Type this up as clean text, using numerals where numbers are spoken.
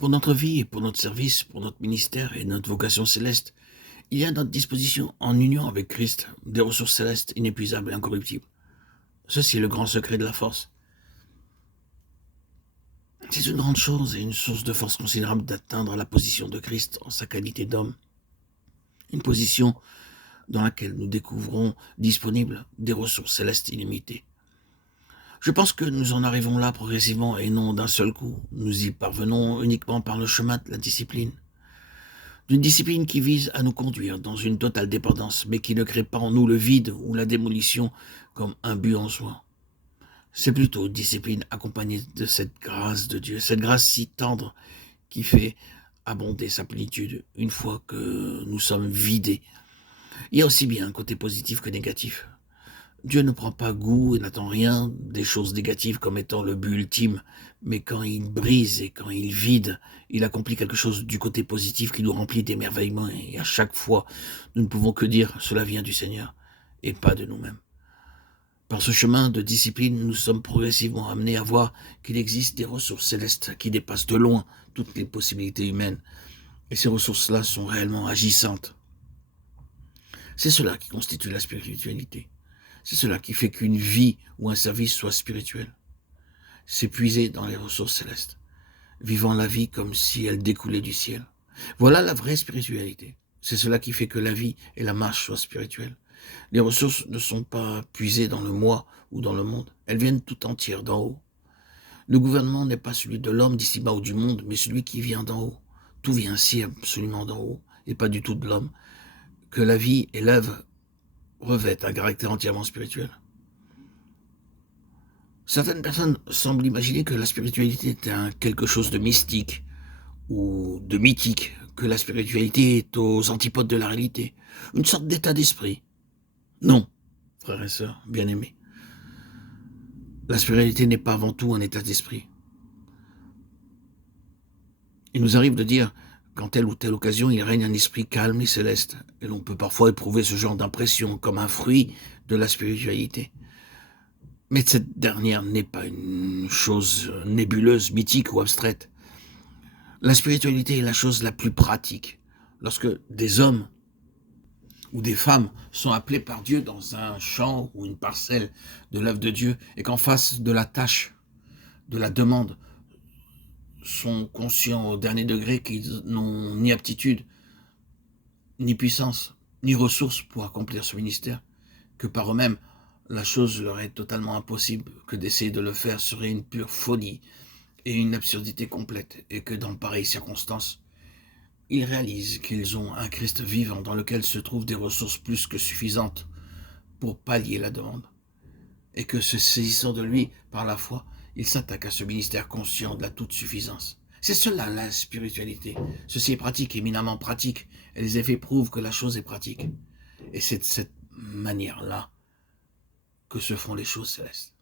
Pour notre vie et pour notre service, pour notre ministère et notre vocation céleste, il y a à notre disposition, en union avec Christ, des ressources célestes inépuisables et incorruptibles. Ceci est le grand secret de la force. C'est une grande chose et une source de force considérable d'atteindre la position de Christ en sa qualité d'homme. Une position dans laquelle nous découvrons disponibles des ressources célestes illimitées. Je pense que nous en arrivons là progressivement et non d'un seul coup. Nous y parvenons uniquement par le chemin de la discipline. D'une discipline qui vise à nous conduire dans une totale dépendance, mais qui ne crée pas en nous le vide ou la démolition comme un but en soi. C'est plutôt une discipline accompagnée de cette grâce de Dieu, cette grâce si tendre qui fait abonder sa plénitude une fois que nous sommes vidés. Il y a aussi bien un côté positif que négatif. Dieu ne prend pas goût et n'attend rien des choses négatives comme étant le but ultime, mais quand il brise et quand il vide, il accomplit quelque chose du côté positif qui nous remplit d'émerveillement et à chaque fois, nous ne pouvons que dire cela vient du Seigneur et pas de nous-mêmes. Par ce chemin de discipline, nous sommes progressivement amenés à voir qu'il existe des ressources célestes qui dépassent de loin toutes les possibilités humaines. Et ces ressources-là sont réellement agissantes. C'est cela qui constitue la spiritualité. C'est cela qui fait qu'une vie ou un service soit spirituel. C'est puiser dans les ressources célestes, vivant la vie comme si elle découlait du ciel. Voilà la vraie spiritualité. C'est cela qui fait que la vie et la marche soient spirituelles. Les ressources ne sont pas puisées dans le moi ou dans le monde. Elles viennent tout entières d'en haut. Le gouvernement n'est pas celui de l'homme d'ici-bas ou du monde, mais celui qui vient d'en haut. Tout vient si absolument d'en haut, et pas du tout de l'homme. Que la vie et l'œuvre revêtent un caractère entièrement spirituel. Certaines personnes semblent imaginer que la spiritualité est quelque chose de mystique ou de mythique, que la spiritualité est aux antipodes de la réalité, une sorte d'état d'esprit. Non, frères et sœurs, bien-aimés. La spiritualité n'est pas avant tout un état d'esprit. Il nous arrive de dire qu'en telle ou telle occasion, il règne un esprit calme et céleste, et l'on peut parfois éprouver ce genre d'impression comme un fruit de la spiritualité. Mais cette dernière n'est pas une chose nébuleuse, mythique ou abstraite. La spiritualité est la chose la plus pratique. Lorsque des hommes ou des femmes sont appelés par Dieu dans un champ ou une parcelle de l'œuvre de Dieu, et qu'en face de la tâche, de la demande, sont conscients au dernier degré qu'ils n'ont ni aptitude, ni puissance, ni ressources pour accomplir ce ministère, que par eux-mêmes, la chose leur est totalement impossible, que d'essayer de le faire serait une pure folie et une absurdité complète, et que dans pareilles circonstances, ils réalisent qu'ils ont un Christ vivant dans lequel se trouvent des ressources plus que suffisantes pour pallier la demande, et que se saisissant de lui par la foi, ils s'attaquent à ce ministère conscient de la toute-suffisance. C'est cela la spiritualité. Ceci est pratique, éminemment pratique, et les effets prouvent que la chose est pratique. Et c'est de cette manière-là que se font les choses célestes.